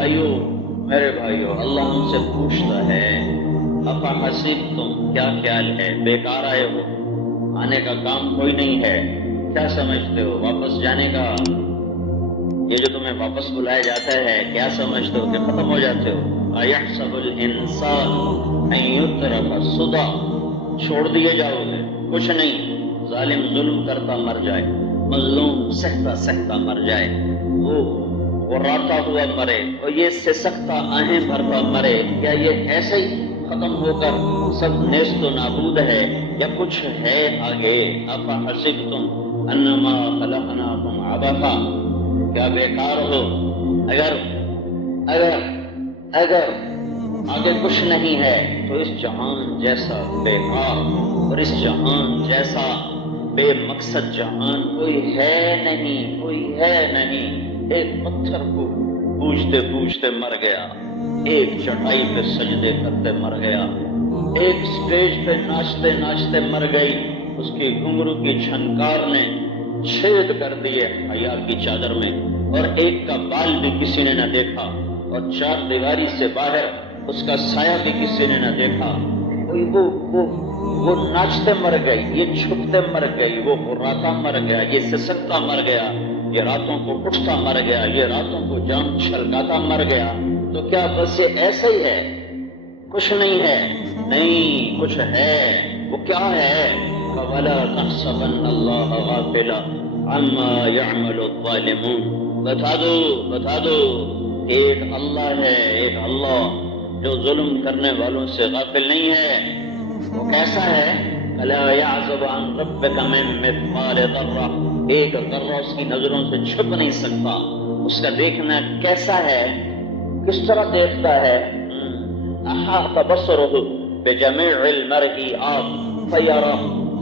میرے بھائیو اللہ ہم سے پوچھتا ہے افا حسبتم کیا خیال ہے، بیکار آئے ہو، آنے کا کام کوئی نہیں ہے، کیا سمجھتے ہو واپس جانے کا، یہ جو تمہیں واپس بلایا جاتا ہے کیا سمجھتے ہو کہ ختم ہو جاتے ہو؟ ایحسب الانسان ان یترک سدی، چھوڑ دیے جاؤ گے، کچھ نہیں، ظالم ظلم کرتا مر جائے، مظلوم سہتا سہتا مر جائے، وہ راتا ہوا مرے اور یہ سسکتا آہیں بھرتا مرے، کیا یہ ایسے ہی ختم ہو کر سب نیست و نابود ہے یا کچھ ہے آگے؟ افا حسبتم انما خلقناکم عبثا، کیا بیکار ہو؟ اگر آگے کچھ نہیں ہے تو اس جہان جیسا بیکار اور اس جہان جیسا بے مقصد جہان کوئی ہے نہیں، کوئی ہے نہیں۔ ایک پتھر کو پوجتے پوجتے مر گیا، ایک چٹائی پہ سجدے کرتے مر گیا، ایک سٹیج پہ ناچتے ناچتے مر گئی، اس کی گھنگرو کی چھنکار نے چھید کر دیے حیا کی چادر میں، اور ایک کا بال بھی کسی نے نہ دیکھا، اور چار دیواری سے باہر اس کا سایہ بھی کسی نے نہ دیکھا۔ وہ ناچتے مر گئی، یہ چھپتے مر گئی، وہ راتا مر گیا، یہ سسکتا مر گیا، یہ راتوں کو اٹھتا مر گیا، یہ راتوں کو جام چھلکاتا مر گیا۔ تو کیا بس یہ ایسا ہی ہے؟ کچھ نہیں ہے؟ نہیں، کچھ ہے۔ وہ کیا ہے؟ وَلَا تَحْسَبَنَّ اللَّهَ غَافِلًا عَمَّا يَعْمَلُ الظَّالِمُونَ، بتا دو ایک اللہ ہے، ایک اللہ جو ظلم کرنے والوں سے غافل نہیں ہے۔ وہ کیسا ہے؟ أَلَا يَعْزُبُ عَنْ رَبِّكَ مِن مِّثْقَالِ ذَرَّةٍ، ایک ذرہ اس کی نظروں سے چھپ نہیں سکتا۔ اس کا دیکھنا کیسا ہے؟ کس طرح دیکھتا ہے؟ أَحَاطَ بَصَرُهُ بِجَمِيعِ الْمَرْئِيَاتِ فَيَرَى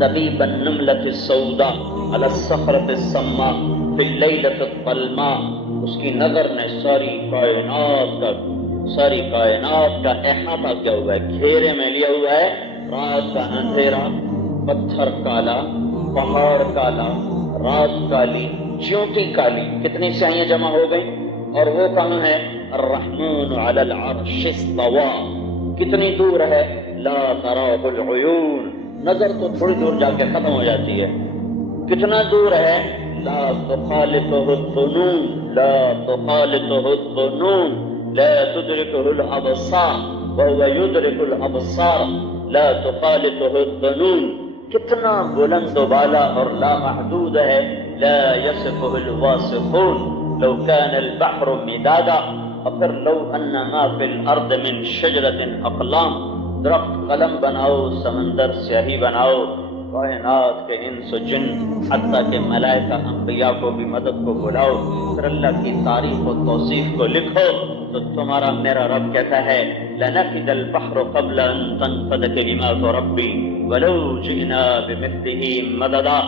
دَبِيبَ النَّمْلَةِ السَّوْدَاءِ عَلَى الصَّخْرَةِ السَّمَّاءِ فِي اللَّيْلَةِ الظَّلْمَاءِ، اس کی نظر نے ساری کائنات کا احاطہ کیا ہوا ہے، گھیرے میں لیا ہوا ہے۔ رات کا اندھیرا، پتھر کالا، پہاڑ کالا، رات کالی، چیونٹی کالی، کتنی سیاہیاں جمع ہو گئی، اور وہ کہاں ہے؟ الرحمن علی العرش استوى، کتنی دور ہے؟ لا تراہ العیون، نظر تو تھوڑی دور جا کے ختم ہو جاتی ہے، کتنا دور ہے؟ لا تخالطہ الظنون، لا تخالطہ الظنون، لا تدرکہ الابصار وهو يدرك الابصار، لا تخالطہ الظنون، کتنا بلند و بالا اور لا محدود ہے۔ لا يصفه الواصفون، لو كان البحر مدادا، اور پھر لو ان ما في الارض من شجرة اقلام، درخت قلم بناؤ، سمندر سیاہی بناؤ، کائنات کے انس و جن، حتیٰ کہ ملائکہ انبیاء کو بھی مدد کو بلاؤ، پھر اللہ کی تعریف و توصیف کو لکھو، تو تمہارا میرا رب کہتا ہے لَنَفِدَ الْبَحْرُ قَبْلَ أَن تَنفَدَ كَلِمَاتُ رَبِّي وَلَوْ جِئْنَا بِمِثْلِهِ مَدَدًا،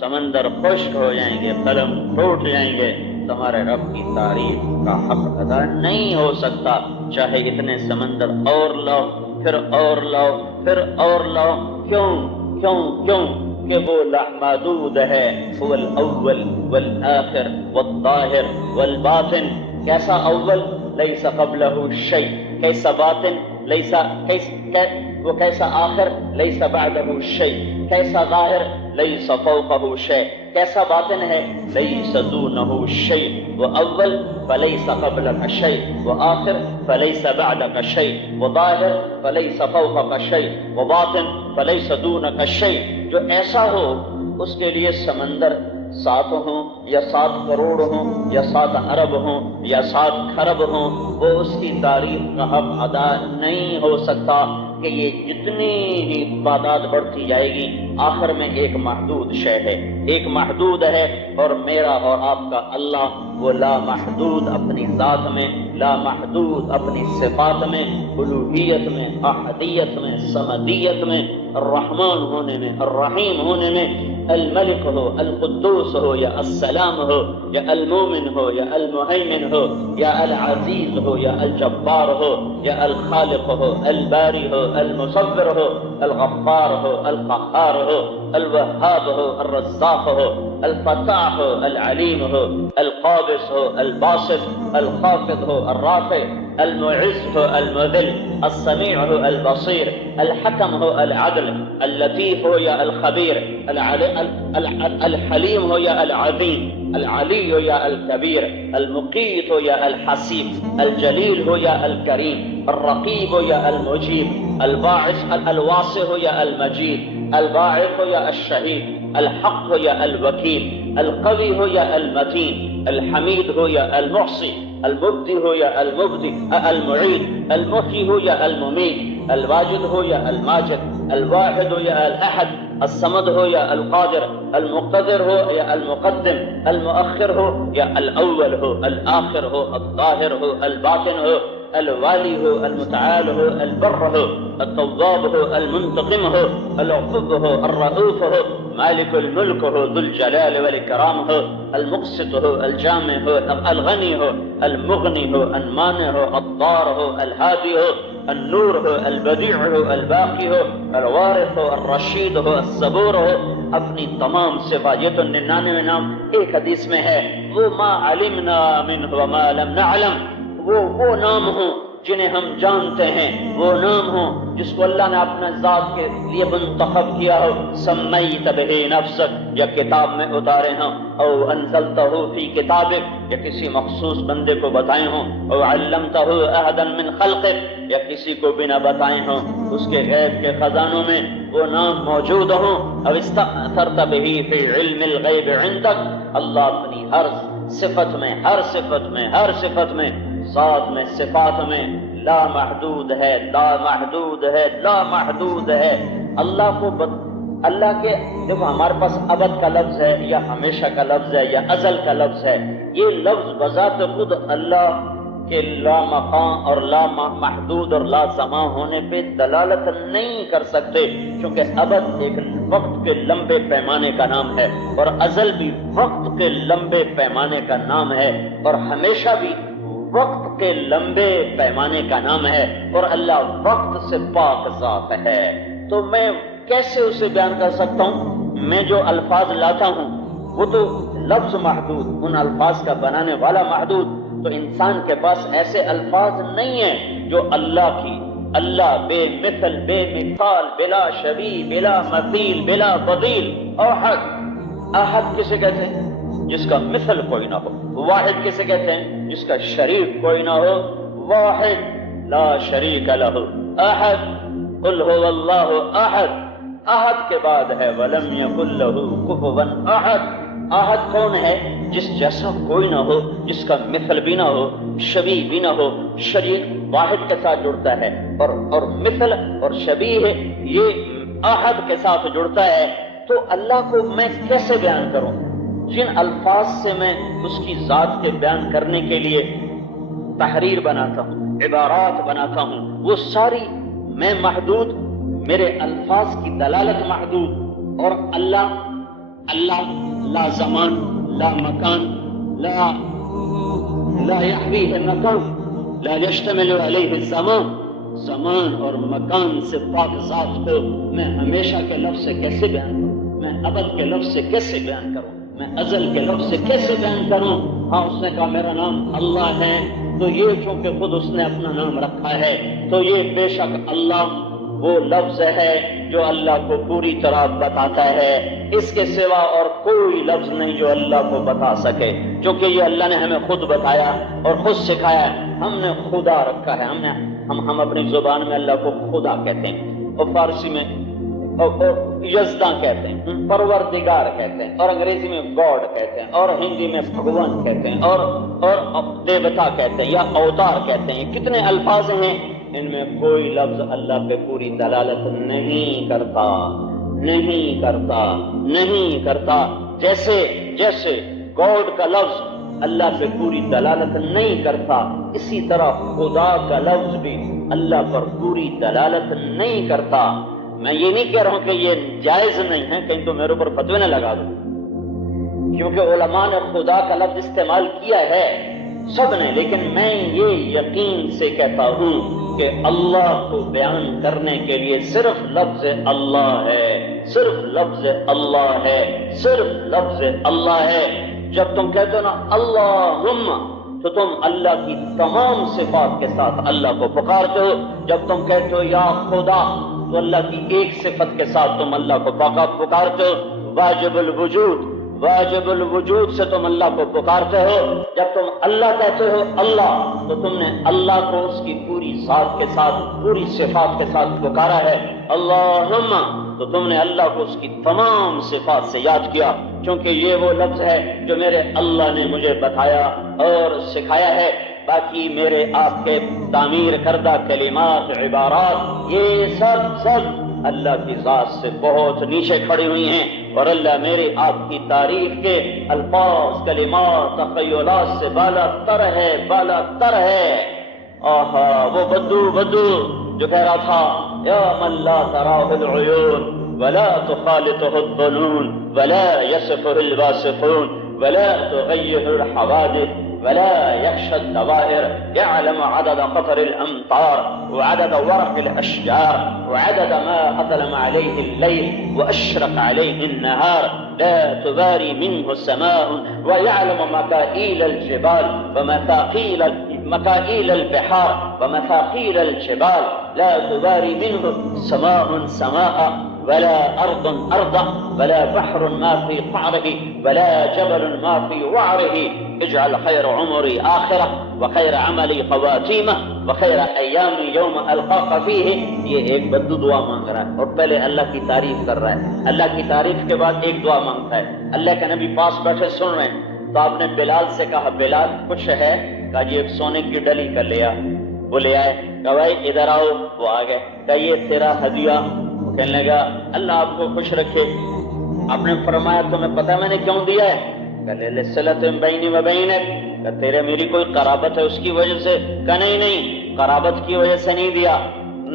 سمندر خشک ہو جائیں گے، قلم ٹوٹ جائیں گے، تمہارے رب کی تعریف کا حق ادا نہیں ہو سکتا، چاہے اتنے سمندر اور لاؤ، پھر اور لاؤ، پھر اور لاؤ۔ کیوں کہ وہ لامحدود ہے، هو الاول والآخر والظاہر والباطن۔ کیسا اول؟ لیس قبلہ شیء، کیسا باطن؟ وہ کیسا آخر؟ لیس بعدہ شیء، کیسا ظاہر؟ لیس فوقہ شیء، کیسا باطن ہے؟ لیس دونہ شیء، وہ اول فلیس قبلہ شیء، وہ آخر فلیس بعدہ شیء، وہ ظاہر فلیس فوقہ شیء، وہ باطن فلیس دونہ شیء۔ جو ایسا ہو اس کے لیے سمندر 7 ہوں یا 7 کروڑ ہوں یا 7 ارب ہوں یا 7 کھرب ہوں، وہ اس کی تعریف کا حق ادا نہیں ہو سکتا، کہ یہ جتنی ہی تعداد بڑھتی جائے گی آخر میں ایک محدود شے ہے، ایک محدود ہے، اور میرا اور آپ کا اللہ وہ لامحدود اپنی ذات میں، لامحدود اپنی صفات میں، الوہیت میں، احدیت میں، صمدیت میں، الرحمن ہونے میں، الرحیم ہونے میں، الملک ہو، القدوس ہو یا السلام ہو یا المومن ہو یا المہیمن ہو یا العزیز ہو یا الجبار ہو یا الخالق ہو، الباری ہو، المصور ہو، الغفار ہو، القہار ہو، الوهاب ہو، الرزاق ہو، الفتاح ہو، العلیم ہو، القابض ہو، الباسط، الخافض ہو، الرافع، المعز ہو، المذل، السمیع ہو، البصیر، الحکم ہو، العدل، اللطیف ہو یا الخبیر، الحلیم ہو یا العظیم، العلی ہو یا الکبیر، المقیت ہو یا الحسیب، الجلیل ہو یا الکریم، الرقیب ہو یا المجیب، الباعث الواسع ہو یا المجید، الباعث ہو یا الشہید، الحق ہو یا الوکیل، القوی ہو یا المتین، الحمید ہو یا المحصی، المبدی ہو یا المبدی، المعید، المحیی ہو یا الممید، الواجد ہو یا الماجد، الواحد ہو یا الاحد، الصمد ہو یا القادر، المقتدر ہو یا المقدم، المؤخر ہو یا الاول ہو، الآخر ہو، الظاہر ہو، الباطن ہو، الوالی ہو، المتعال ہو، البر ہو، التواب ہو، المنتقم ہو، العفو ہو، الرؤوف ہو، مالک الملک ہو، ذو الجلال والاکرام ہو، المقسط ہو، الجامع ہو، الغنی ہو، المغنی ہو، المانع ہو، الضار ہو، الہادی ہو، النور ہو، البدیع ہو، الباقی ہو، الوارث ہو، الرشید ہو، الصبور ہو، اپنی تمام صفات، یہ تو 99 نام ایک حدیث میں ہے، وہ ما علمنا منہ وما لم نعلم، وہ نام ہوں جنہیں ہم جانتے ہیں، وہ نام ہوں جس کو اللہ نے اپنے ذات کے لیے منتخب کیا ہو، سمیت بہ نفسک، یا کتاب میں اتارے ہوں، او انزلتہ فی کتابک، یا کسی مخصوص بندے کو بتائے ہوں، او علمتہ احدا من خلقک، یا کسی کو بنا بتائے ہوں اس کے غیب کے خزانوں میں وہ نام موجود ہوں، او استأثرت بہ فی علم الغیب عندک، اللہ اپنی ہر صفت میں ذات میں صفات میں لا محدود ہے، لا محدود ہے۔ اللہ کے دیکھو ہمارے پاس ابد کا لفظ ہے یا ہمیشہ کا لفظ ہے یا ازل کا لفظ ہے، یہ لفظ بذات خود اللہ کے لا مقام اور لا محدود اور لا زمان ہونے پہ دلالت نہیں کر سکتے، کیونکہ ابد ایک وقت کے لمبے پیمانے کا نام ہے، اور ازل بھی وقت کے لمبے پیمانے کا نام ہے، اور ہمیشہ بھی وقت کے لمبے پیمانے کا نام ہے، اور اللہ وقت سے پاک ذات ہے۔ تو میں کیسے اسے بیان کر سکتا ہوں؟ میں جو الفاظ لاتا ہوں وہ تو لفظ محدود، ان الفاظ کا بنانے والا محدود، تو انسان کے پاس ایسے الفاظ نہیں ہیں جو اللہ بے مثل بے مثال، بلا شبیہ، بلا مثیل، بلا بدیل، احد کسے کہتے ہیں؟ جس کا مثل کوئی نہ ہو۔ واحد کسے کہتے ہیں؟ جس کا شریک کوئی نہ ہو۔ واحد لا شریک لہ۔ احد قل هو اللہ احد، احد کے بعد ہے ولم یکن لہ کفوا احد۔ احد کون ہے؟ جس جیسا کوئی نہ ہو، جس کا مثل بھی نہ ہو، شبیہ بھی نہ ہو۔ شریک واحد کے ساتھ جڑتا ہے، اور مثل اور شبیہ یہ احد کے ساتھ جڑتا ہے۔ تو اللہ کو میں کیسے بیان کروں؟ جن الفاظ سے میں اس کی ذات کے بیان کرنے کے لیے تحریر بناتا ہوں، عبارات بناتا ہوں، وہ ساری میں محدود، میرے الفاظ کی دلالت محدود، اور اللہ لا زمان، لا مکان، لا یحویہ مکان، لا یشتمل علیہ الزمان، زمان اور مکان سے پاک ذات کو میں ہمیشہ کے لفظ سے کیسے بیان کروں؟ میں ابد کے لفظ سے کیسے بیان کروں؟ میں ازل کے لفظ سے کیسے بیان کروں؟ ہاں اس نے کہا میرا نام اللہ ہے، تو یہ چونکہ خود اس نے اپنا نام رکھا ہے، تو یہ بے شک اللہ وہ لفظ ہے جو اللہ کو پوری طرح بتاتا ہے۔ اس کے سوا اور کوئی لفظ نہیں جو اللہ کو بتا سکے، کیونکہ یہ اللہ نے ہمیں خود بتایا اور خود سکھایا ہے۔ ہم نے خدا رکھا ہے، ہم اپنی زبان میں اللہ کو خدا کہتے ہیں، اور فارسی میں یزداں کہتے ہیں، پروردگار کہتے ہیں، اور انگریزی میں گاڈ کہتے ہیں، اور ہندی میں بھگوان کہتے ہیں، اور دیوتا کہتے ہیں یا اوتار کہتے ہیں۔ کتنے الفاظ ہیں، ان میں کوئی لفظ اللہ پہ پوری دلالت نہیں کرتا۔ جیسے گاڈ کا لفظ اللہ پہ پوری دلالت نہیں کرتا، اسی طرح خدا کا لفظ بھی اللہ پر پوری دلالت نہیں کرتا۔ میں یہ نہیں کہہ رہا ہوں کہ یہ جائز نہیں ہے، کہیں تو میرے اوپر فتوے نہ لگا دو، کیونکہ علماء نے خدا کا لفظ استعمال کیا ہے سب نے، لیکن میں یہ یقین سے کہتا ہوں کہ اللہ کو بیان کرنے کے لیے صرف لفظ اللہ ہے، صرف لفظ اللہ ہے، صرف لفظ اللہ ہے۔ جب تم کہتے ہو نا اللہم، تو تم اللہ کی تمام صفات کے ساتھ اللہ کو پکارتے ہو۔ جب تم کہتے ہو یا خدا، تو اللہ کی ایک صفت کے ساتھ تم اللہ کو پکارتے ہو۔ واجب الوجود، واجب الوجود سے تم اللہ کو پکارتے ہو۔ جب تم اللہ کہتے ہو اللہ، تو تم نے اللہ کو اس کی پوری ذات کے ساتھ، پوری صفات کے ساتھ پکارا ہے۔ اللہم، تو تم نے اللہ کو اس کی تمام صفات سے یاد کیا، کیونکہ یہ وہ لفظ ہے جو میرے اللہ نے مجھے بتایا اور سکھایا ہے۔ باقی میرے آپ کے تعمیر کردہ کلمات، عبارات، یہ سب اللہ کی ذات سے بہت نیچے کھڑی ہوئی ہیں، اور اللہ میرے آپ کی تعریف کے الفاظ، کلمات، تخیلات سے بالا تر ہے، بالا تر ہے۔ آہا، وہ بدو جو کہہ رہا تھا یا من لا تراہ العیون ولا تخالطه الظنون ولا يصفه الواصفون ولا تغير الحوادث ولا يخشى الدوائر، يعلم عدد قطر الأمطار وعدد ورق الأشجار وعدد ما أظلم عليه الليل وأشرق عليه النهار، لا تباري منه السماء، ويعلم مكائيل الجبال مكائيل البحار ومثاقيل الجبال، لا تباري منه سماء ولا أرض أرضا ولا بحر ما في قعره ولا جبل ما في وعره، اجعل خير عمري آخرة وخير عملي خواتيمة وخير أيامي يوم ألقاك فيه۔ یہ ایک بدو دعا مانگ رہا ہے اور پہلے اللہ کی تعریف کر رہا ہے۔ اللہ کی تعریف کے بعد ایک دعا مانگتا ہے۔ اللہ کے نبی پاس بیٹھے سن رہے ہیں، تو آپ نے بلال سے کہا بلال کچھ ہے؟ کہا جی ایک سونے کی ڈلی کر لیا۔ وہ لے آئے، کہا بھائی ادھر آؤ، وہ آ گئے۔ کہا یہ تیرا ہدیہ۔ کہنے لگا اللہ آپ کو خوش رکھے، آپ نے فرمایا تمہیں پتہ میں نے کیوں دیا ہے؟ کہ لصلۃ بینی و بینک، کہ تیرے میری کوئی قرابت ہے اس کی وجہ سے؟ کہ نہیں قرابت کی وجہ سے نہیں دیا،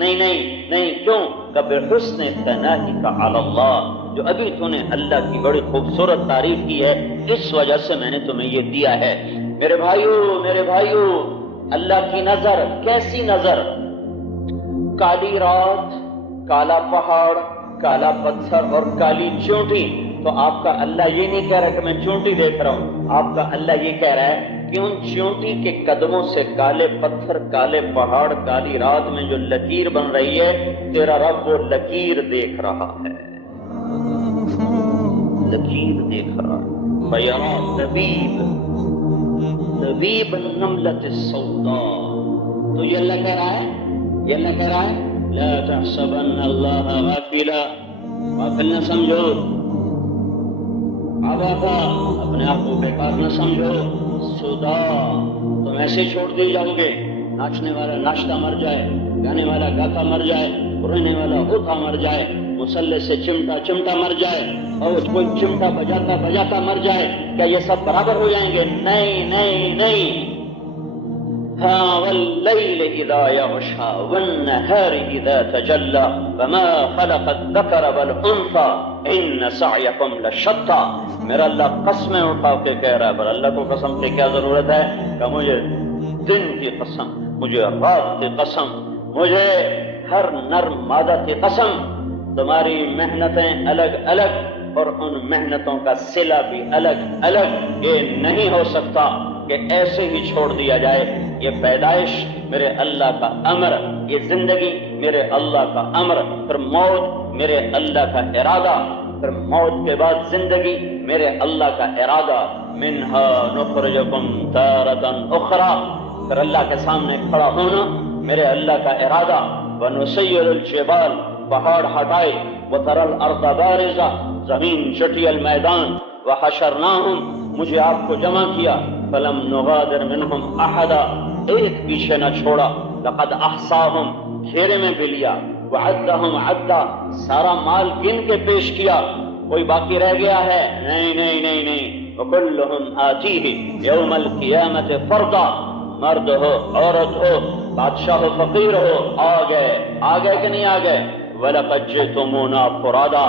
نہیں کیوں؟ کہ بحسن ثنائک علی اللہ، جو ابھی تو نے اللہ کی بڑی خوبصورت تعریف کی ہے، اس وجہ سے میں نے تمہیں یہ دیا ہے۔ میرے بھائیو، اللہ کی نظر کیسی نظر؟ کالی رات، کالا پہاڑ، کالا پتھر اور کالی چونٹی۔ تو آپ کا اللہ یہ نہیں کہہ رہا کہ میں چونٹی دیکھ رہا ہوں، آپ کا اللہ یہ کہہ رہا ہے کہ ان چونٹی کے قدموں سے کالے پتھر، کالے پہاڑ، کالی رات میں جو لکیر بن رہی ہے، تیرا رب وہ لکیر دیکھ رہا ہے، لکیر دیکھ رہا ہے۔ فَيَرَى دَبِيبَ النَّمْلَةِ السَّوْدَاء۔ تو یہ اللہ کہہ رہا ہے لا تحسبن اللہ غافلا، غافل نہ سمجھو، آبا اپنے آپ کو بیکار نہ سمجھو، سودا تم ایسے چھوڑ دی جاؤ گے، ناچنے والا ناچتا مر جائے، گانے والا گاتا مر جائے، رونے والا روتا مر جائے، مسلح سے چمٹا مر جائے، اور کوئی چمٹا بجاتا مر جائے، کیا یہ سب برابر ہو جائیں گے؟ نہیں۔ ہاں واللیل اذا یغشا والنہار اذا تجلی وما خلق الذکر والانثى ان سعیکم لشتی۔ میرا اللہ قسمیں اٹھا کے کہہ رہا ہے، پر اللہ کو قسم کی کیا ضرورت ہے؟ کہ مجھے دن کی قسم، مجھے رات کی قسم، مجھے ہر نر مادہ کی قسم، تمہاری محنتیں الگ اور ان محنتوں کا صلہ بھی الگ۔ یہ نہیں ہو سکتا کہ ایسے ہی چھوڑ دیا جائے۔ یہ پیدائش میرے اللہ کا امر، یہ زندگی میرے اللہ کا امر، پھر موت میرے اللہ کا ارادہ، پھر موت کے بعد زندگی میرے اللہ کا ارادہ۔ منہا نخرجکم تارۃ اخری، پھر اللہ کے سامنے کھڑا ہونا میرے اللہ کا ارادہ۔ ونسیر الجبال، پہاڑ ہٹائے، وتری الارض بارزہ، زمین چٹیل میدان، وحشرناہم، مجھے آپ کو جمع کیا، فلم نغادر منہم احدا، ایک پیچھے نہ چھوڑا، لقد احصاہم، گھیرے میں بھی لیا، وعدہم عدا، سارا مال گن کے پیش کیا، کوئی باقی رہ گیا ہے؟ نہیں۔ وکلہم آتیہ یوم القیامت فردا، مرد ہو عورت ہو، بادشاہ ہو فقیر ہو، آ گئے کہ نہیں آ گئے؟ وَلَقَدْ جِئْتُمُونَا فُرَادًا،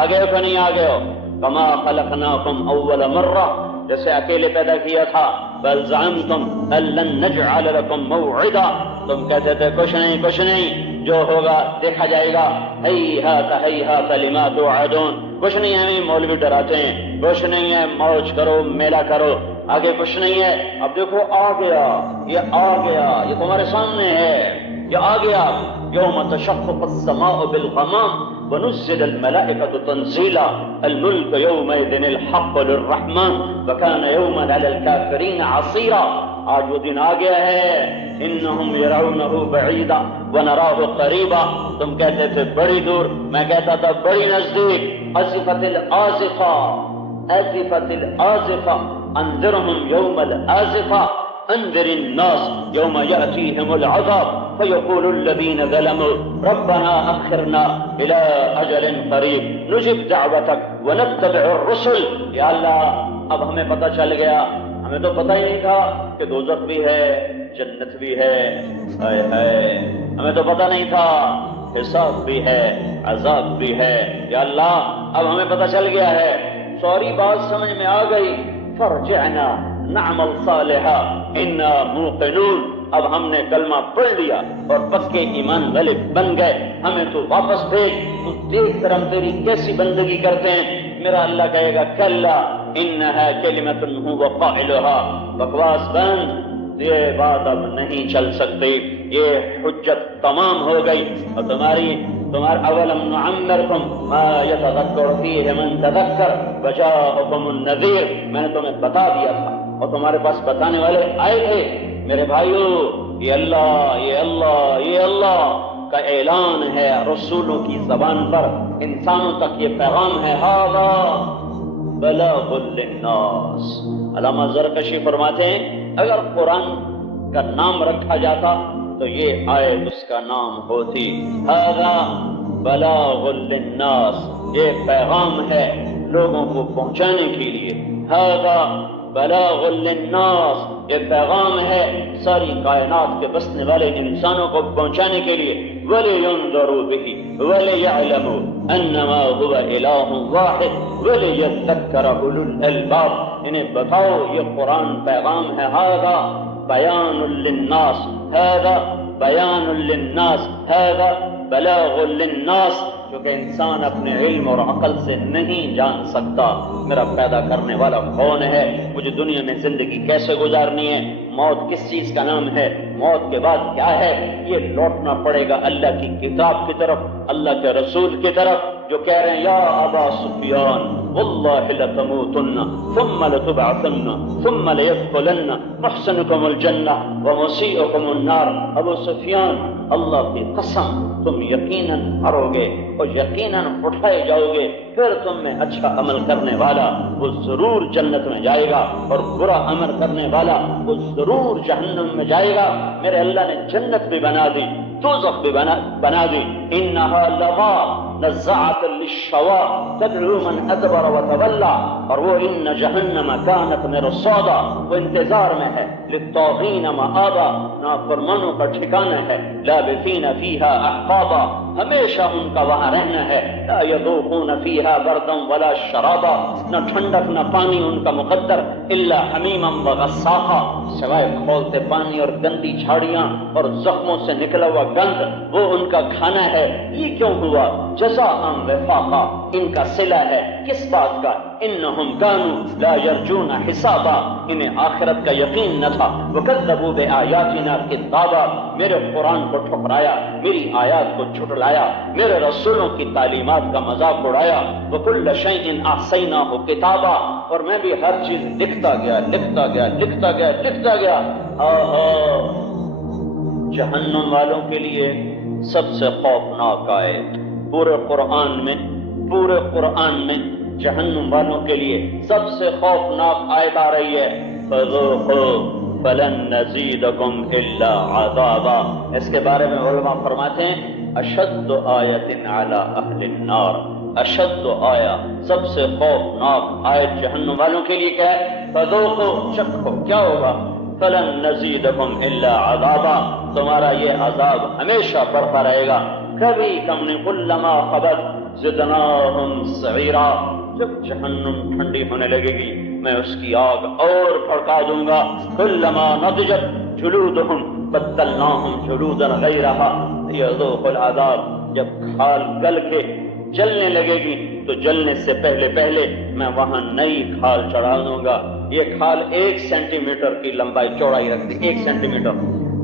آ گئے کہ نہیں آ گئے ہو؟ کما خلقناکم اول مرہ، جیسے اکیلے پیدا کیا تھا۔ بل زعمتم ان لن نجعل لکم موعدا، تم کہتے تھے کچھ نہیں، جو ہوگا دیکھا جائے گا. ہیہات لما توعدون. کچھ نہیں ہے مولوی ڈراتے ہیں, کچھ نہیں ہے موج کرو میلہ کرو, آگے کچھ نہیں ہے. اب دیکھو آ گیا, یہ آ گیا, یہ تمہارے سامنے ہے, یہ آ گیا. یوم تشقق السماء بالغمام ونزل الملائكة تنزيلا الملك يومئذ الحق للرحمن وكان يوما على الكافرين عصيرا. آج وہ دن آ گیا ہے. انہم يرونه بعيدا ونراه قريبا. تم کہتے تھے بڑی دور, میں کہتا تھا بڑی نزدیک. ازفت الآزفة ازفت الآزفة انذرهم يوم الآزفة انذر الناس يوم يأتيهم العذاب فيقول الذين ظلموا ربنا أخرنا إلى أجل قريب نجب دعوتك ونتبع الرسل. یا اللہ اب ہمیں پتہ چل گیا, ہمیں تو پتہ ہی نہیں تھا کہ دوزخ بھی ہے جنت بھی ہے. ہائے ہائے, ہمیں تو پتہ نہیں تھا حساب بھی ہے عذاب بھی ہے. یا اللہ اب ہمیں پتہ چل گیا ہے, سوری بات سمجھ میں آ گئی. فرجعنا نعمل صالحا انا موقنون. اب ہم نے کلمہ پڑھ لیا اور پکے ایمان والے بن گئے, ہمیں تو واپس بھیج, تو دیکھ کر ہم تیری کیسی بندگی کرتے ہیں. میرا اللہ کہے گا کلا انہا کلمۃ هو قائلها. بکواس بند, یہ بات اب نہیں چل سکتی, یہ حجت تمام ہو گئی. اور تمہارا اولم نعمرکم ما یتذکر فیہ من تذکر وجاءکم النذیر. میں نے تمہیں بتا دیا تھا اور تمہارے پاس بتانے والے آئے تھے. میرے بھائیو, یہ اللہ کا اعلان ہے رسولوں کی زبان پر, انسانوں تک یہ پیغام ہے. ھذا بلاغ للناس. علامہ زرکشی فرماتے ہیں اگر قرآن کا نام رکھا جاتا تو یہ آیت اس کا نام ہوتی. ھذا بلاغ للناس, یہ پیغام ہے لوگوں کو پہنچانے کے لیے. ھذا بلاغ للناس, یہ پیغام ہے ساری کائنات کے بسنے والے انسانوں کو پہنچانے کے لیے. وَلِيُنذَرُوا بِهِ وَلِيَعْلَمُوا أَنَّمَا هُوَ إِلَٰهٌ وَاحِدٌ وَلِيَذَّكَّرَ أُولُو الْأَلْبَابِ. انہیں بتاؤ یہ قرآن پیغام ہے. ھذا بیان للناس, ھذا بیان للناس, ھذا بلاغ للناس. کیونکہ انسان اپنے علم اور عقل سے نہیں جان سکتا میرا پیدا کرنے والا کون ہے, مجھے دنیا میں زندگی کیسے گزارنی ہے, موت کس چیز کا نام ہے, موت کے بعد کیا ہے. یہ لوٹنا پڑے گا اللہ کی کتاب کی طرف, اللہ کے رسول کی طرف, جو کہہ رہے ہیں یا ابا سفیان واللہ لتموتن ثم لتبعثن ثم لیدخلن محسنکم الجنہ ومسیئکم النار. ابو سفیان اللہ کی قسم تم یقیناً مرو گے اور یقیناً اٹھائے جاؤ گے, پھر تم میں اچھا عمل کرنے والا وہ ضرور جنت میں جائے گا اور برا عمل کرنے والا وہ ضرور جہنم میں جائے گا. میرے اللہ نے جنت بھی بنا دی, دوزخ بھی بنا دی. انہا لظا نزاعۃ للشوا تدعو من ادبر وتولى. اور وہ ان جہنم کانت مرصادا, وہ انتظار میں ہے. للطاغین مآبا, نافرمانوں کا ٹھکانہ ہے. لابثین فیہا احقابا, ہمیشہ ان کا وہاں رہنا ہے. لا یذوقون فیہا بردا ولا شرابا, نہ ٹھنڈک نہ پانی ان کا مقدر. الا حمیما وغساقا, سوائے کھولتے پانی اور گندی جھاڑیاں اور زخموں سے نکلا ہوا گند, وہ ان کا کھانا ہے. یہ کیوں ہوا؟ جزاء وفاقا, ان کا صلہ ہے کس بات کا؟ انہم کانوا لا یرجون حسابا, انہیں آخرت کا یقین نہ تھا. وکذبوا بآیاتنا کذابا, میرے قرآن کو ٹھکرایا, میری آیات کو جھٹلایا, میرے رسولوں کی تعلیمات کا مذاق اڑایا. وکل شیء احصیناہ کتابا, اور میں بھی ہر چیز لکھتا گیا. جہنم والوں کے لیے سب سے خوفناک آیت پورے قرآن میں جہنم والوں کے لیے سب سے خوفناک آیت آ رہی ہے. فذوقوا فلن نزیدکم الا عذابا. اس کے بارے میں علماء فرماتے ہیں اشد آیت علی اہل النار, اشد آیا, سب سے خوفناک آیت جہنم والوں کے لیے کیا ہے؟ فذوقوا, چکھو کیا ہوگا. فلن نزیدکم الا عذابا, تمہارا یہ عذاب ہمیشہ بڑھتا رہے گا, کبھی کم نہیں. کلما خبت زدناہم سعیرا, جب جہنم ٹھنڈی ہونے لگے گی میں اس کی آگ اور بھڑکا دوں گا. کلما نضجت جلودہم بدلناہم جلودا غیرہا, یذوق العذاب، جب کھال گل کے جلنے لگے گی تو جلنے سے پہلے پہلے میں وہاں نئی کھال چڑھا دوں گا۔ یہ کھال 1 سینٹی میٹر کی لمبائی چوڑائی رکھتی، 1 سینٹی میٹر،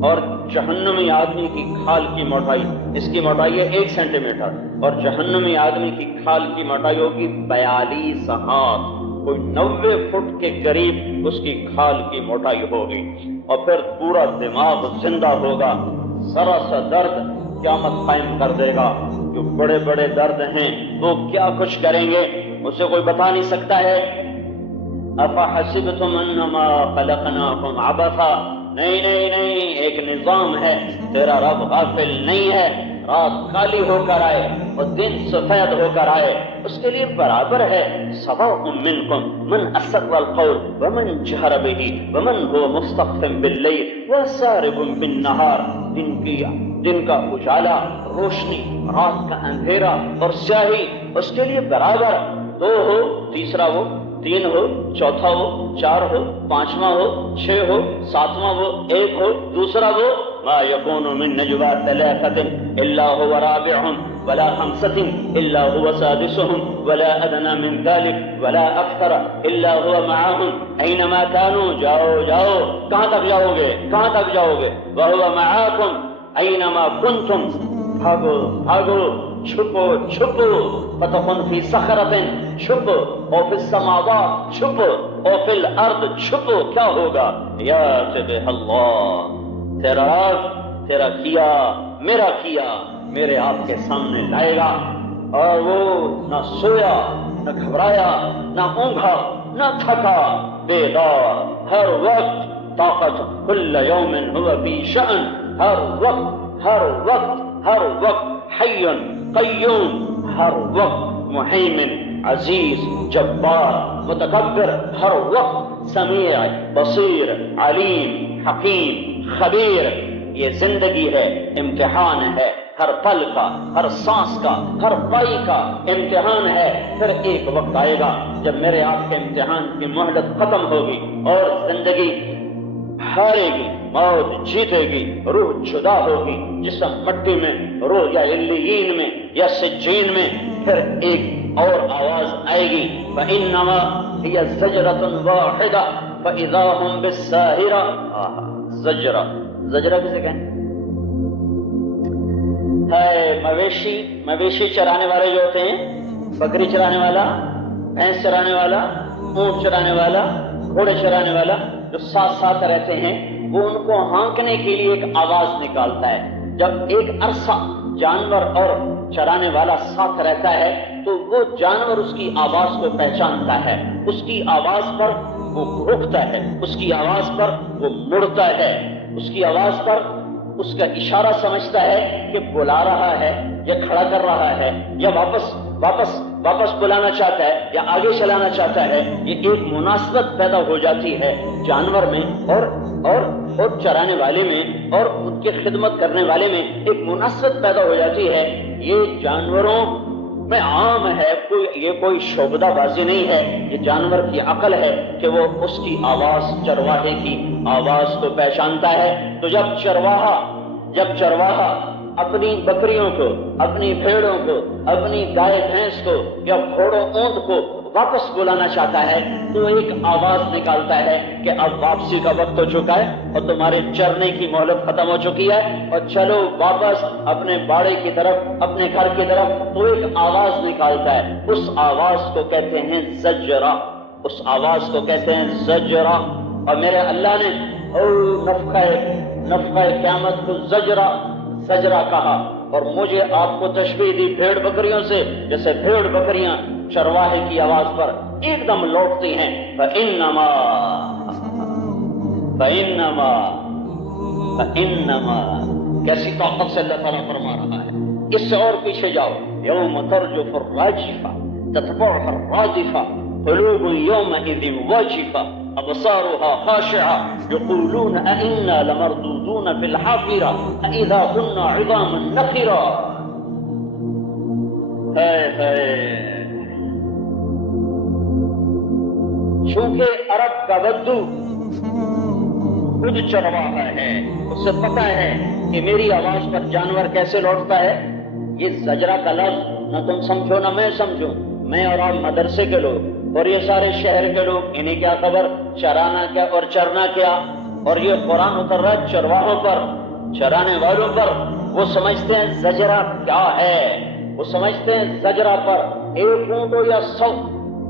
اور جہنمی آدمی کی کھال کی موٹائی، اس کی موٹائی ہے 1 سینٹی میٹر، اور جہنمی آدمی کی کھال کی موٹائی ہوگی 42 ہاتھ، کوئی 90 فٹ کے قریب اس کی کھال کی موٹائی ہوگی۔ اور پھر پورا دماغ زندہ ہوگا، ذرا سا درد قیامت قائم کر دے گا، جو بڑے بڑے درد ہیں وہ کیا کچھ کریں گے اسے کوئی بتا نہیں سکتا ہے۔ افحسبتم انما خلقناکم عبثا، نہیں نہیں نہیں، ایک نظام ہے، تیرا رب غافل نہیں ہے۔ رات کالی ہو کر آئے اور دن سفید ہو کر آئے، اس کے لیے برابر ہے۔ سواء منکم من اسر القول ومن جہر به ومن هو مستخف باللیل وسارب بالنہار، دن کا اجالا، روشنی، رات کا اندھیرا اور سیاہی اس کے لیے برابر، 2 ہو، تیسرا ہو، 3 ہو، چوتھا ہو، 4 ہو، 5واں ہو، 6 ہو، 7واں ہو، 1 ہو، دوسرا ہو۔ ما يكون من نجوى 3 إلا هو رابعهم ولا 5 إلا هو سادسهم ولا أدنى من ذلك ولا أكثر إلا هو معهم أينما كانوا، جاؤ جاؤ، کہاں تک جاؤ گے، کہاں تک جاؤ گے، وهو معاكم أينما كنتم، بھاگو بھاگو، چھپو چھپو، فتكن في صخرة، چھپو، او في السماوات، چھپو، او في الأرض، چھپو، کیا ہوگا، یات بہ اللہ، تیرا رب تیرا کیا میرا کیا میرے آپ کے سامنے لائے گا، اور وہ نہ سویا نہ گھبرایا نہ اونگا نہ تھکا، بیدار ہر وقت، طاقت کل یوم هو فی شأن، ہر وقت ہر وقت ہر وقت، حی قیوم ہر وقت، محیمن عزیز جبار متکبر ہر وقت، سمیع بصیر علیم حکیم خبیر۔ یہ زندگی ہے، امتحان ہے، ہر پل کا، ہر سانس کا، ہر پائی کا امتحان ہے۔ پھر ایک وقت آئے گا جب میرے آپ کے امتحان کی مہلت ختم ہوگی اور زندگی ہارے گی، موت جیتے گی، روح جدا ہوگی، جسم مٹی میں، روح یا علیین میں یا سجین میں۔ پھر ایک اور آواز آئے گی، فإنما هي زجرة واحدة فإذا هم بالساهرة۔ زجرہ، زجرہ کسے کہیں؟ ہے مویشی چرانے والے جو ہوتے ہیں، بکری چرانے والا، بھینس چرانے والا، اونٹ چرانے والا، گھوڑے چرانے والا، جو ساتھ ساتھ رہتے ہیں، وہ ان کو ہانکنے کے لیے ایک آواز نکالتا ہے۔ جب ایک عرصہ جانور اور چرانے والا ساتھ رہتا ہے تو وہ جانور اس کی آواز کو پہچانتا ہے، اس کی آواز پر وہ بھوکتا ہے، اس کی آواز پر وہ مڑتا ہے، اس کی آواز پر اس کا اشارہ سمجھتا ہے کہ بلا رہا ہے یا کھڑا کر رہا ہے یا واپس بلانا چاہتا ہے یا آگے چلانا چاہتا ہے۔ یہ ایک مناسبت پیدا ہو جاتی ہے جانور میں اور چرانے والے میں اور ان کی خدمت کرنے والے میں، ایک مناسبت پیدا ہو جاتی ہے۔ یہ جانوروں میں عام ہے، یہ کوئی شعبدہ بازی نہیں ہے، یہ جانور کی عقل ہے کہ وہ اس کی آواز، چرواہے کی آواز کو پہچانتا ہے۔ تو جب چرواہا اپنی بکریوں کو، اپنی بھیڑوں کو، اپنی گائے بھینس کو یا گھوڑوں اونٹ کو واپس بلانا چاہتا ہے تو ایک آواز نکالتا ہے کہ اب واپسی کا وقت ہو چکا ہے اور تمہارے چرنے کی مہلت ختم ہو چکی ہے اور چلو واپس اپنے باڑے کی طرف، اپنے گھر کی طرف۔ تو ایک آواز نکالتا ہے، اس آواز کو کہتے ہیں زجرہ، اس آواز کو کہتے ہیں زجرہ۔ اور میرے اللہ نے نفخہ قیامت کو زجرہ کہا، اور مجھے آپ کو تشبیہ دی بھیڑ بکریوں سے، جیسے بھیڑ بکریاں چرواہے کی آواز پر ایک دم لوٹتی ہیں۔ فإنما کیسی طاقت سے اللہ تعالیٰ فرما رہا ہے۔ اس سے اور پیچھے جاؤ، یوم ترجف الراجفہ تتبعها الرادفہ قلوب یومئذ واجفہ أبصارها خاشعة يقولون أئنا لمردودون في الحافرة أئذا كنا عظاما نخرة۔ چونکہ عرب کا بدو خود چرواہا ہے، اسے پتا ہے کہ میری آواز پر جانور کیسے لوٹتا ہے۔ یہ زجرہ کا لفظ نہ تم سمجھو نہ میں سمجھوں، میں اور آپ مدرسے کے لوگ اور یہ سارے شہر کے لوگ، انہیں کیا خبر چرانا کیا اور چرنا کیا۔ اور یہ قرآن اتر رہا ہے چرواہوں پر، چرانے والوں پر۔ وہ سمجھتے ہیں زجرہ کیا ہے، وہ سمجھتے ہیں زجرہ پر ایک اونٹ ہو یا 100،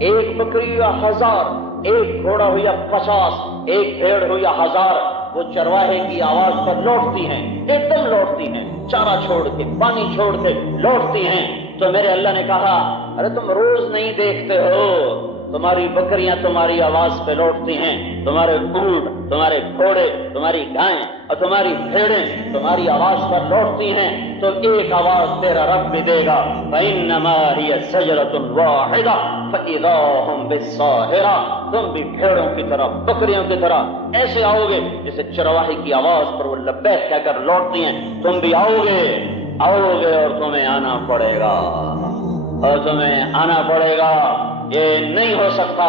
ایک بکری یا 1000، ایک گھوڑا ہو یا 50، ایک بھیڑ ہو یا 1000، وہ چرواہے کی آواز پر لوٹتی ہیں، ایک دم لوٹتی ہیں، چارہ چھوڑ کے پانی چھوڑ کے لوٹتی ہیں۔ تو میرے اللہ نے کہا ارے تم روز نہیں دیکھتے ہو، تمہاری بکریاں تمہاری آواز پہ لوٹتی ہیں، تمہارے اونٹ، تمہارے گھوڑے، تمہاری گائیں اور تمہاری بھیڑیں تمہاری آواز پر لوٹتی ہیں، تو ایک آواز تیرا رب بھی دے گا۔ فَإِنَّمَا هِيَ زَجْرَةٌ وَاحِدَةٌ فَإِذَا هُمْ بِالسَّاهِرَةِ، تم بھی بھیڑوں کی طرح بکریوں کی طرح ایسے آؤ گے جیسے چرواہے کی آواز پر وہ لبیک کہہ کر لوٹتی ہیں، تم بھی آؤ گے اور تمہیں آنا پڑے گا، اور تمہیں آنا پڑے گا۔ یہ نہیں ہو سکتا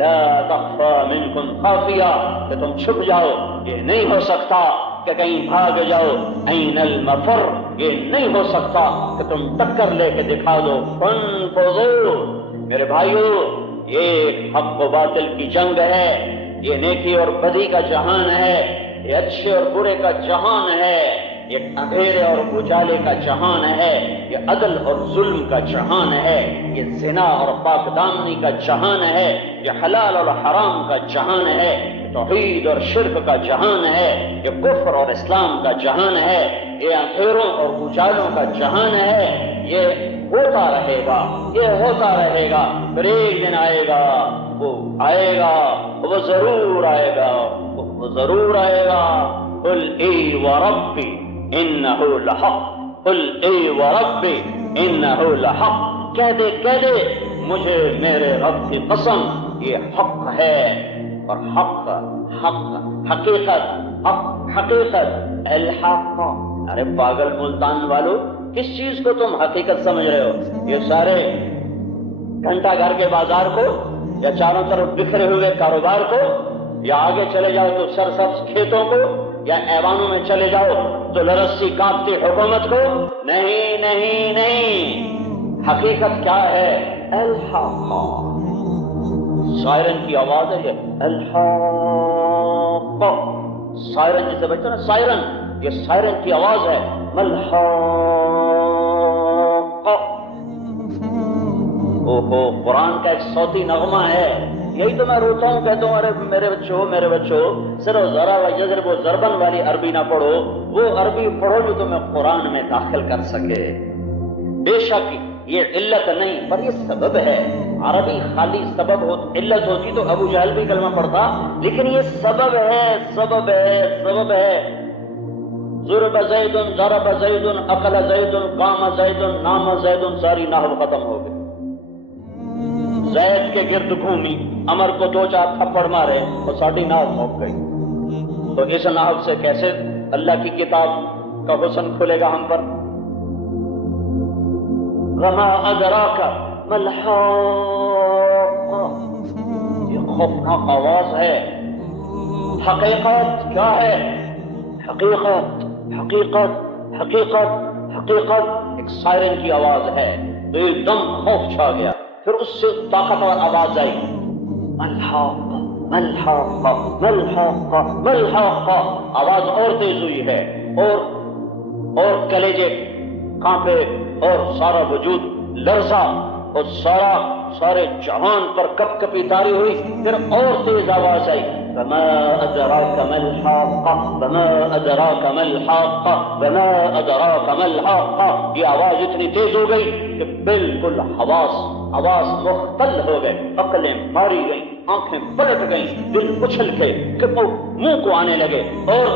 لا تخفى منکم خافیہ کہ تم چھپ جاؤ، یہ نہیں ہو سکتا کہ کہیں بھاگ جاؤ، این المفر، یہ نہیں ہو سکتا کہ تم ٹکر لے کے دکھا دو۔ فانفذوا، میرے بھائیو، یہ حق و باطل کی جنگ ہے، یہ نیکی اور بدی کا جہان ہے، یہ اچھے اور برے کا جہان ہے، یہ اندھیرے اور اجالے کا جہان ہے، یہ عدل اور ظلم کا جہان ہے، یہ زنا اور پاک دامنی کا جہان ہے، یہ حلال اور حرام کا جہان ہے، یہ توحید اور شرک کا جہان ہے، یہ کفر اور اسلام کا جہان ہے، یہ اندھیروں اور اجالوں کا جہان ہے۔ یہ ہوتا رہے گا، یہ ہوتا رہے گا، پھر ایک دن آئے گا، وہ آئے گا، وہ ضرور آئے گا، وہ ضرور آئے گا۔ قل ای وربی انہ لحق، قل ای وربی انہ لحق، کہہ دے مجھے میرے رب کی قسم یہ حق ہے، اور حق حقیقت الحق۔ ارے پاگل ملتان والو، کس چیز کو تم حقیقت سمجھ رہے ہو؟ یہ سارے گھنٹہ گھر کے بازار کو، یا چاروں طرف بکھرے ہوئے کاروبار کو، یا آگے چلے جاؤ تو سرسبز کھیتوں کو، یا ایوانوں میں چلے جاؤ تو لرسی کانپتی حکومت کو؟ نہیں نہیں نہیں، حقیقت کیا ہے؟ الحق۔ سائرن کی آواز ہے یہ، الحق۔ سائرن جسے بچتا نا سائرن، یہ سائرن کی آواز ہے، الحق۔ اوہو، قرآن کا ایک صوتی نغمہ ہے، یہی تو میں روتا ہوں، کہتا ہوں ارے میرے بچوں صرف ذرا و یضرب و ضربن والی عربی نہ پڑھو، وہ عربی پڑھو جو تمہیں قرآن میں داخل کر سکے۔ بے شک یہ علت نہیں پر یہ سبب ہے، عربی خالی سبب ہو علت ہوتی تو ابو جہل بھی کلمہ پڑھتا، لیکن یہ سبب ہے۔ ضرب زید، ضرب زید، اکل زید، قام زید، نام زید، ساری نحو ختم ہو گئی۔ زید کے گرد گھومی، امر کو 2-4 تھپڑ مارے اور ساری ناو موک گئی۔ تو اس ناو سے کیسے اللہ کی کتاب کا حسن کھلے گا ہم پر؟ وما ادراک ما الحق، یہ خوفناک آواز ہے۔ حقیقت کیا ہے؟ حقیقت ایک سائرن کی آواز ہے، تو ایک دم خوف چھا گیا۔ پھر اس سے طاقتور آواز آئی، الحق، آواز اور تیز ہوئی ہے، اور کلیجے کانپے اور سارا وجود لرزا، اور سارے جہان پر کپ کپی تاری ہوئی۔ پھر اور تیز آواز آئی، وما ادراک ما الحق، وما ادراک ما الحق، وما ادراک ما الحق۔ یہ آواز اتنی تیز ہو گئی کہ بالکل حواس مختل ہو گئے، عقلیں ماری گئیں، آنکھیں پلٹ گئیں، دل اچھل کے منہ کو آنے لگے، اور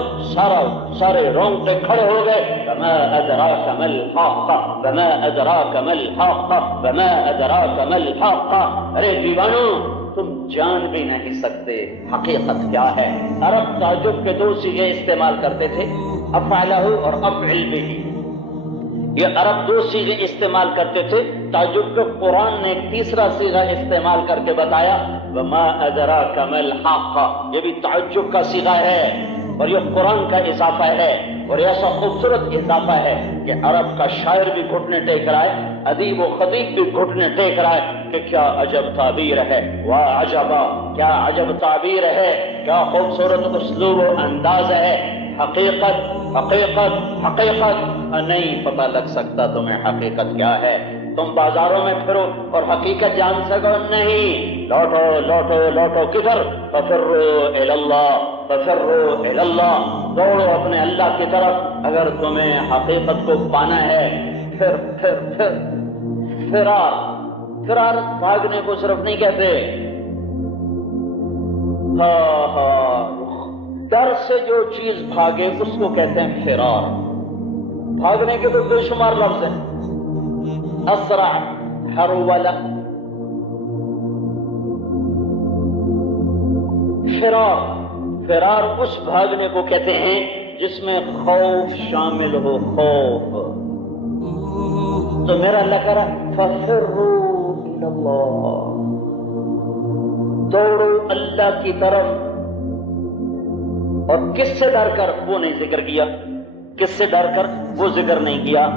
سارے رونگٹے کھڑے ہو گئے۔ وما ادراک ما الحق، وما ادراک ما الحق، وما ادراک ما الحق۔ ارے دیوانو، تم جان بھی نہیں سکتے حقیقت کیا ہے۔ عرب تعجب کے 2 صیغے استعمال کرتے تھے، افعلہ اور افعل بہ۔ یہ عرب 2 صیغے استعمال کرتے تھے، تعجب کے قرآن نے ایک تیسرا صیغہ استعمال کر کے بتایا، وما ادراک مل حاقہ، یہ بھی تعجب کا صیغہ ہے اور یہ قرآن کا اضافہ ہے، اور ایسا خوبصورت اضافہ ہے کہ عرب کا شاعر بھی گھٹنے ٹیک رہا ہے، ادیب و خطیب بھی گھٹنے ٹیک رہا ہے کہ کیا عجب تعبیر ہے، واہ عجبا، کیا عجب تعبیر ہے، کیا خوبصورت اسلوب و انداز ہے۔ حقیقت حقیقت حقیقت نہیں پتہ لگ سکتا تمہیں حقیقت کیا ہے، تم بازاروں میں پھرو اور حقیقت جان سکو نہیں، لوٹو لوٹو لوٹو کدھر؟ ففروا الی اللہ، ففروا الی اللہ، دوڑو اپنے اللہ کی طرف اگر تمہیں حقیقت کو پانا ہے۔ پھر فرار بھاگنے کو صرف نہیں کہتے، ڈر سے جو چیز بھاگے اس کو کہتے ہیں فرار۔ بھاگنے کے تو بے شمار لفظ ہیں، اسرع، حرول، فرار اس بھاگنے کو کہتے ہیں جس میں خوف شامل ہو، خوف۔ تو میرا اللہ کہہ رہا ففروا الی اللہ، دوڑو اللہ کی طرف۔ اور کس سے ڈر کر وہ نہیں ذکر کیا، کس سے ڈر کر وہ ذکر نہیں کیا۔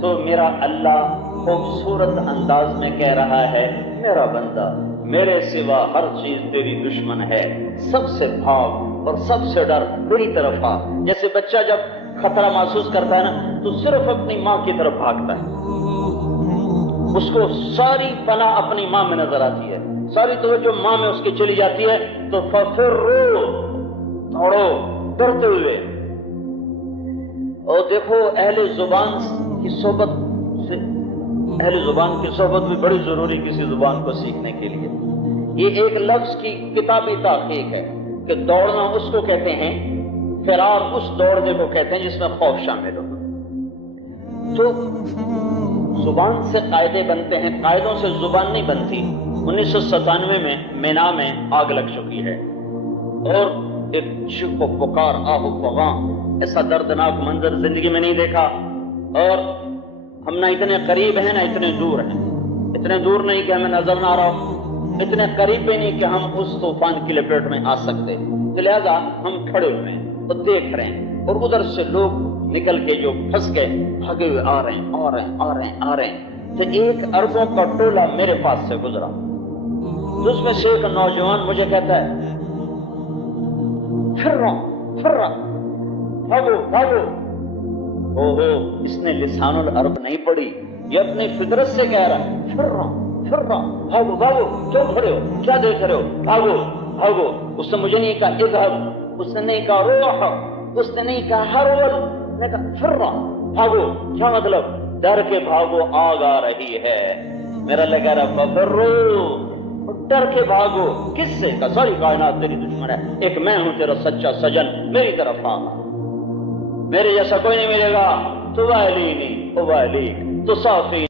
تو میرا اللہ خوبصورت انداز میں کہہ رہا ہے میرا بندہ میرے سوا ہر چیز تیری دشمن ہے، سب سے بھاگ اور سب سے ڈر میری طرف آ۔ جیسے بچہ جب خطرہ محسوس کرتا ہے نا تو صرف اپنی ماں کی طرف بھاگتا ہے، اس کو ساری پناہ اپنی ماں میں نظر آتی ہے، ساری توجہ ماں میں اس کی چلی جاتی ہے۔ تو ففروا، دوڑو ڈرتے ہوئے۔ اور دیکھو اہل زبان کی صحبت سے، اہل زبان کی صحبت بھی بڑی ضروری کسی زبان کو سیکھنے کے لیے۔ یہ ایک لفظ کی کتابی تحقیق ہے کہ دوڑنا اس کو کہتے ہیں، فرار اس دوڑنے کو کہتے ہیں جس میں خوف شامل ہو۔ تو زبان سے قاعدے بنتے ہیں، قاعدوں سے زبان نہیں بنتی۔ 1997 میں مینا میں آگ لگ چکی ہے اور ایک چیخ و پکار، آہ و فغاں، ایسا دردناک منظر زندگی میں نہیں دیکھا۔ اور ہم نہ اتنے قریب ہیں نہ اتنے دور ہیں، اتنے دور نہیں کہ ہمیں نظر نہ آ رہا ہو، اتنے قریب بھی نہیں کہ ہم اس طوفان کی لپیٹ میں آ سکتے، تو لہذا ہم کھڑے ہوئے ہیں اور دیکھ رہے ہیں، اور ادھر سے لوگ نکل کے جو پھنس گئے بھاگے ہوئے آ رہے ہیں آ رہے ہیں آ رہے ہیں آ رہے ہیں۔ تو ایک اربوں کا ٹولہ میرے پاس سے گزرا، تو اس میں سے ایک نوجوان مجھے کہتا ہے پھر رہا بھاگو بھاگو۔ اوہو، اس نے لسان العرب نہیں پڑھی، یہ اپنی فطرت سے کہہ رہا ہے پھر رہا بھاگو بھاگو، کیوں کھڑے ہو، کیا دیکھ رہے ہو، بھاگو بھاگو۔ اس نے مجھے نہیں کہا اذهب، اس نے نہیں کہا روح، اس نے نہیں کہا حرول، نے کہا پھر رہا بھاگو۔ کیا مطلب؟ ڈر کے بھاگو، آگ آ رہی ہے۔ میرا لگا رہا ففروا، ڈر کے بھاگو۔ کس سے؟ کہ ساری کائنات تیری دشمن ہے، ایک میں ہوں تیرا سچا سجن، میری طرف آ، میرے جیسا کوئی نہیں ملے گا۔ تو والینی تو والیک تو صافی